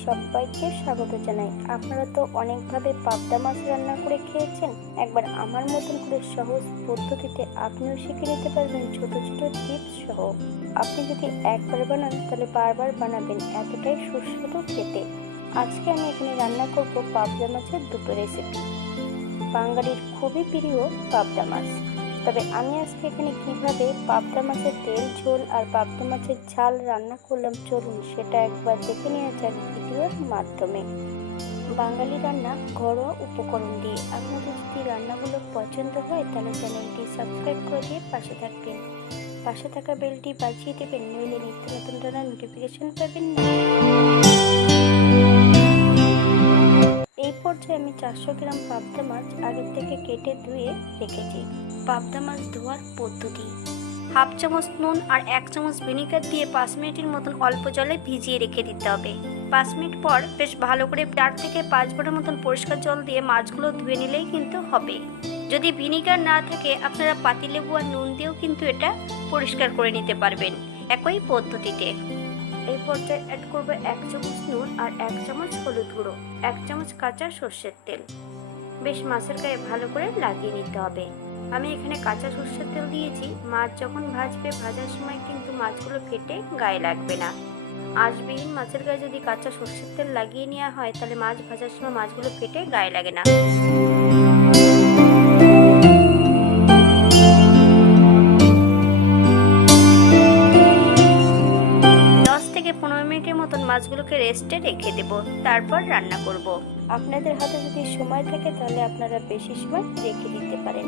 সবাইকে স্বাগত জানাই। আপনারা তো অনেকভাবে পাবদা মাছ রান্না করে খেয়েছেন। একবার আমার মতন করে সহজ পদ্ধতিতে আপনিও শিখে নিতে পারবেন ছোট ছোট টিপস সহ। আপনি যদি একবার বানান তাহলে বারবার বানাবেন, এতটাই সুস্বাদু খেতে। আজকে আমি এখানে রান্না করব পাবদা মাছের দুটো রেসিপি। বাঙালির খুবই প্রিয় পাবদা মাছ। তবে আমি আজকে এখানে কিভাবে পাবদা মাছের তেল ঝোল আর পাবদা মাছের ঝাল রান্না করলাম, চলুন সেটা একবার দেখে নেওয়া যাক ভিডিওর মাধ্যমে। বাঙালি রান্না ঘরোয়া উপকরণ দিয়ে। আপনাদের যদি রান্নাগুলো পছন্দ হয় তাহলে চ্যানেলটি সাবস্ক্রাইব করে দিয়ে পাশে থাকবেন। পাশে থাকা বেলটি বাজিয়ে দেবেন, নইলে নিত্য নতুন রান্নার নোটিফিকেশন পাবেন না। এই পর্যায়ে আমি 400 গ্রাম পাবদা মাছ আগে থেকে কেটে ধুয়ে রেখেছি। পাবদা মাছ ধোয়ার পদ্ধতি: হাফ চামচ নুন আর 1 চামচ ভিনেগার দিয়ে 5 মিনিটের মতন অল্প জলে ভিজিয়ে রেখে দিতে হবে। 5 মিনিট পর বেশ ভালো করে 4 থেকে 5 বারের মতন পরিষ্কার জল দিয়ে মাছগুলো ধুয়ে নিলেই কিন্তু হবে। যদি ভিনেগার না থাকে আপনারা পাতিলেবু আর নুন দিয়েও কিন্তু এটা পরিষ্কার করে নিতে পারবেন একই পদ্ধতিতে। এই পর্যায়ে অ্যাড করব 1 চামচ নুন আর 1 চামচ হলুদ গুঁড়ো, 1 চামচ কাঁচা সর্ষের তেল। বেশ মাছের গায়ে ভালো করে লাগিয়ে নিতে হবে। আমি এখানে কাঁচা সর্ষের তেল দিয়েছি। মাছ যখন ভাজবে, ভাজার সময় কিন্তু মাছগুলো ফেটে গায়ে লাগবে না। আঁশবিহীন মাছের গায়ে যদি কাঁচা সর্ষের তেল লাগিয়ে নেওয়া হয় তাহলে মাছ ভাজার সময় মাছগুলো ফেটে গায়ে লাগে না। 10 থেকে 15 মিনিটের মতন মাছগুলোকে রেস্টে রেখে দেব, তারপর রান্না করব। আপনাদের হাতে যদি সময় থাকে তাহলে আপনারা বেশি সময় রেখে দিতে পারেন।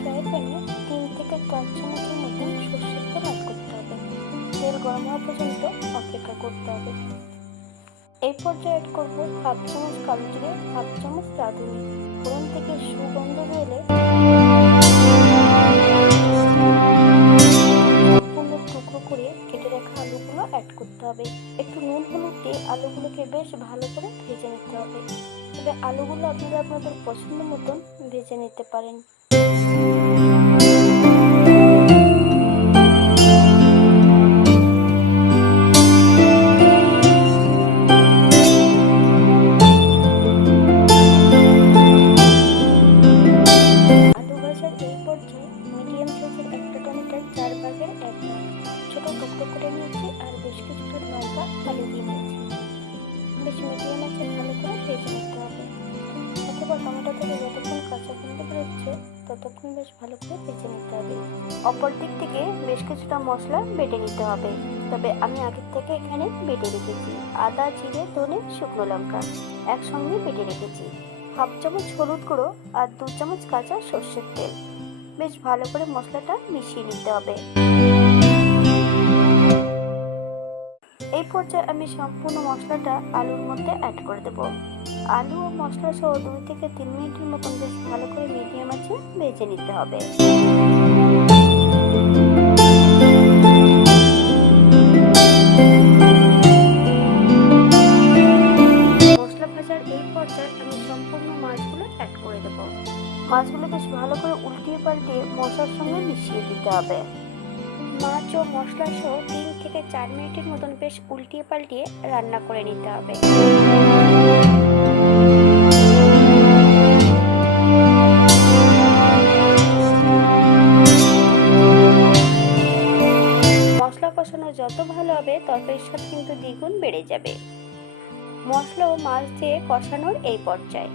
ফ্রাই প্যানে 3 থেকে 4 চামচের মতন সর্ষের তেল অ্যাড করতে হবে। তেল গরম হওয়া পর্যন্ত অপেক্ষা করতে হবে। এই পর্যায়ে অ্যাড করব হাফ চামচ কালো জিরে, হাফ চামচ রাঁধুনি। ফোড়ন থেকে সুগন্ধ বেরোলে টুকরো করে কেটে রাখা আলুগুলো অ্যাড করতে হবে। একটু নুন হলুদ দিয়ে আলুগুলোকে বেশ ভালো করে ভেজে নিতে হবে। তবে আলুগুলো আপনারা আপনাদের পছন্দ মতন ভেজে নিতে পারেন। আলু ভাজার এই পর্যায়ে মিডিয়াম সাইজের একটা টমেটোর 4 ভাগের 1 ভাগ ছোট টুকরো করে নিয়েছি আর বেশ কিছুটা লঙ্কা ফালি দিয়ে নিয়েছি। বেশ মিডিয়াম আছে ভালো করে ভেজে নিতে হবে। অথবা টমেটো থেকে যতক্ষণ কাঁচা গন্ধ বেরোচ্ছে ততক্ষণ বেশ ভালো করে ভেজে নিতে হবে। অপর দিক থেকে বেশ কিছুটা মশলা বেটে নিতে হবে। তবে আমি আগের থেকে এখানে বেটে রেখেছি। আদা, জিরে, ধনে, শুকনো লঙ্কা একসঙ্গে বেটে রেখেছি। হাফ চামচ হলুদ গুঁড়ো আর 2 চামচ কাঁচা সর্ষের তেল। বেশ ভালো করে মশলাটা মিশিয়ে নিতে হবে। এই পর্যায়ে আমি সম্পূর্ণ মশলাটা আলুর মধ্যে অ্যাড করে দেব। আলু ও মশলা সহ 2 থেকে 3 মিনিটের মতন বেশ ভালো করে মিডিয়াম আঁচে ভেজে নিতে হবে। মশলা ভাজার এই পর্যায়ে আমি সম্পূর্ণ মাছগুলো অ্যাড করে দেব। মাছগুলো বেশ ভালো করে উল্টিয়ে পাল্টিয়ে মশলার সঙ্গে মিশিয়ে দিতে হবে। মাছ ও মশলা সহ 3 থেকে 4 মিনিটের মতন বেশ উল্টিয়ে পাল্টিয়ে রান্না করে নিতে হবে। মশলা কষানো যত ভালো হবে তরকারির স্বাদ কিন্তু দ্বিগুণ বেড়ে যাবে। মশলা ও মাছ দিয়ে কষানোর এই পর্যায়ে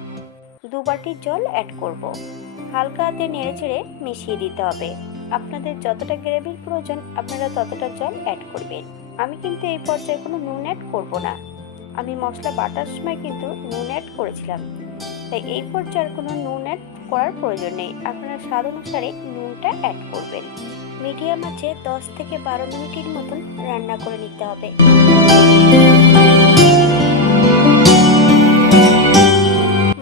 2 বাটি জল অ্যাড করব। হালকা হাতে নেড়ে চেড়ে মিশিয়ে দিতে হবে। আপনাদের যতটা গ্রেভির প্রয়োজন আপনারা ততটা জল অ্যাড করবেন। আমি কিন্তু এই পর্যায়ে কোনো নুন অ্যাড করব না। আমি মশলা বাটার সময় কিন্তু নুন অ্যাড করেছিলাম, তাই এই পর্যায়ে কোনো নুন অ্যাড করার প্রয়োজন নেই। আপনারা স্বাদ অনুসারে নুনটা অ্যাড করবেন। মিডিয়াম আঁচে 10 থেকে 12 মিনিটের মতন রান্না করে নিতে হবে।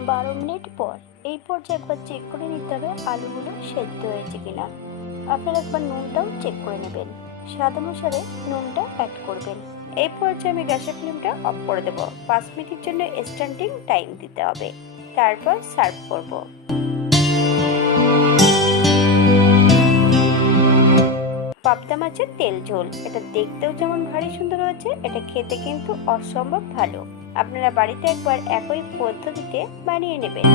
12 মিনিট পর এই পর্যায়ে একবার চেক করে নিতে হবে আলুগুলো সেদ্ধ হয়েছে কিনা। আপনারা একবার নুনটাও চেক করে নেবেন। স্বাদ অনুসারে নুনটা অ্যাড করবেন। এই পর্যায়ে আমি গ্যাসের ফ্লেমটা অফ করে দেব। 5 মিনিটের জন্য স্ট্যান্ডিং টাইম দিতে হবে, তারপর সার্ভ করব। পাবদা পাবদা মাছের তেল ঝোল। এটা দেখতেও যেমন ভারী সুন্দর হয়েছে, এটা খেতে কিন্তু অসম্ভব ভালো। আপনারা বাড়িতে একবার একই পদ্ধতিতে বানিয়ে নেবেন।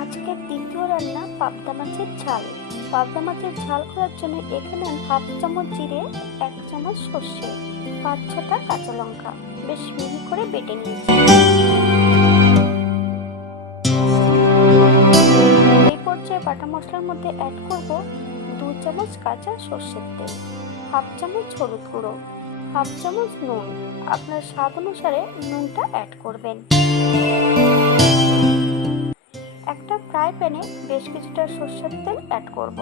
আজকের দ্বিতীয় রান্না পাবদা মাছের ঝাল। পাবদা মাছের ঝাল করার জন্য এখানে হাফ চামচ জিরে, 1 চামচ সর্ষে, 5-6টা কাঁচা লঙ্কা বেশ মিহি করে বেটে নিয়েছি। এই পর্যায়ে বাটা মশলার মধ্যে অ্যাড করব 2 চামচ কাঁচা সর্ষের তেল, হাফ চামচ হলুদ গুঁড়ো, হাফ চামচ নুন। আপনার স্বাদ অনুসারে নুনটা অ্যাড করবেন। একটা ফ্রাই প্যানে বেশ কিছুটা সর্ষের তেল অ্যাড করব।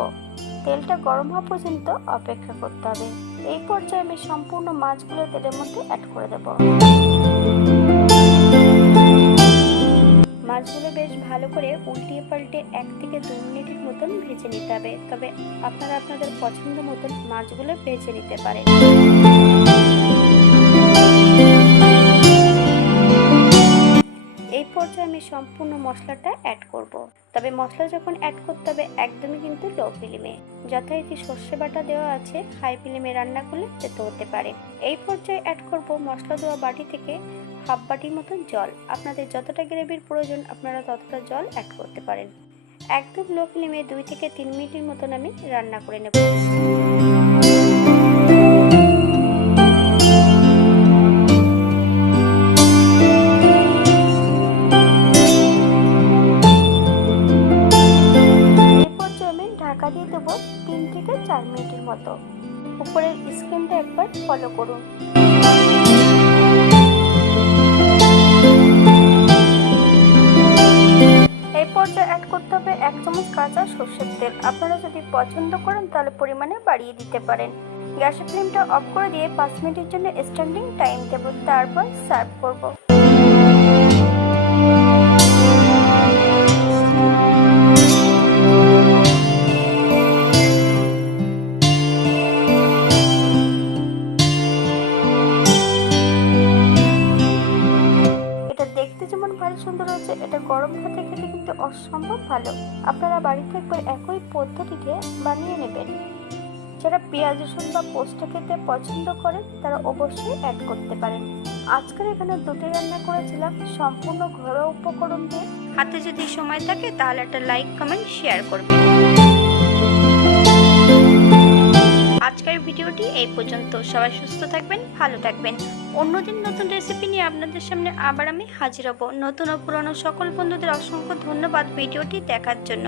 তেলটা গরম হওয়া পর্যন্ত অপেক্ষা করতে হবে। এই পর্যায়ে আমি সম্পূর্ণ মাছগুলো তেলের মধ্যে অ্যাড করে দেব। মাছগুলো বেশ ভালো করে উল্টিয়ে পাল্টে 1 থেকে 2 মিনিটের মতন ভেজে নিতে হবে। তবে আপনারা আপনাদের পছন্দ মতন মাছগুলো ভেজে নিতে পারেন। এই পর্যায়ে আমি সম্পূর্ণ মশলাটা অ্যাড করব। তবে মশলা যখন অ্যাড করতে হবে একদমই কিন্তু লো ফ্লেমে। যথারীতি সর্ষে বাটা দেওয়া আছে, হাই ফ্লেমে রান্না করলে যেতে হতে পারে। এই পর্যায়ে অ্যাড করব মশলা দেওয়া বাটি থেকে হাফ বাটির মতন জল। আপনাদের যতটা গ্রেভির প্রয়োজন আপনারা ততটা জল অ্যাড করতে পারেন। একদম লো ফ্লেমে 2 থেকে 3 মিনিটের মতন আমি রান্না করে নেব। ঢাকা দিয়ে দেবো 3 থেকে 4 মিনিটের মতো। উপরের স্ক্রিনটা একবার ফলো করুন। এই পর্যায়ে অ্যাড করতে হবে 1 চামচ কাঁচা সর্ষের তেল। আপনারা যদি পছন্দ করেন তাহলে পরিমাণে বাড়িয়ে দিতে পারেন। গ্যাসের ফ্লেমটা অফ করে দিয়ে 5 মিনিটের জন্য স্ট্যান্ডিং টাইম দেব, তারপর সার্ভ করব। সুন্দর হয়েছে, এটা গরম ভাতে খেতে কিন্তু অসম্ভব ভালো। আপনারা বাড়িতে একবার একই পদ্ধতিতে বানিয়ে নেবেন। যারা পেঁয়াজ রসুন বা পোস্ত খেতে পছন্দ করেন তারা অবশ্যই অ্যাড করতে পারেন। আজকের এখানে 2টি রান্না করেছিলাম সম্পূর্ণ ঘরোয়া উপকরণ দিয়ে। হাতে যদি সময় থাকে তাহলে একটা লাইক, কমেন্ট, শেয়ার করবেন। আজকের ভিডিওটি এই পর্যন্ত। সবাই সুস্থ থাকবেন, ভালো থাকবেন। অন্যদিন নতুন রেসিপি নিয়ে আপনাদের সামনে আবার আমি হাজির হব। নতুন ও পুরনো সকল বন্ধুদের অসংখ্য ধন্যবাদ ভিডিওটি দেখার জন্য।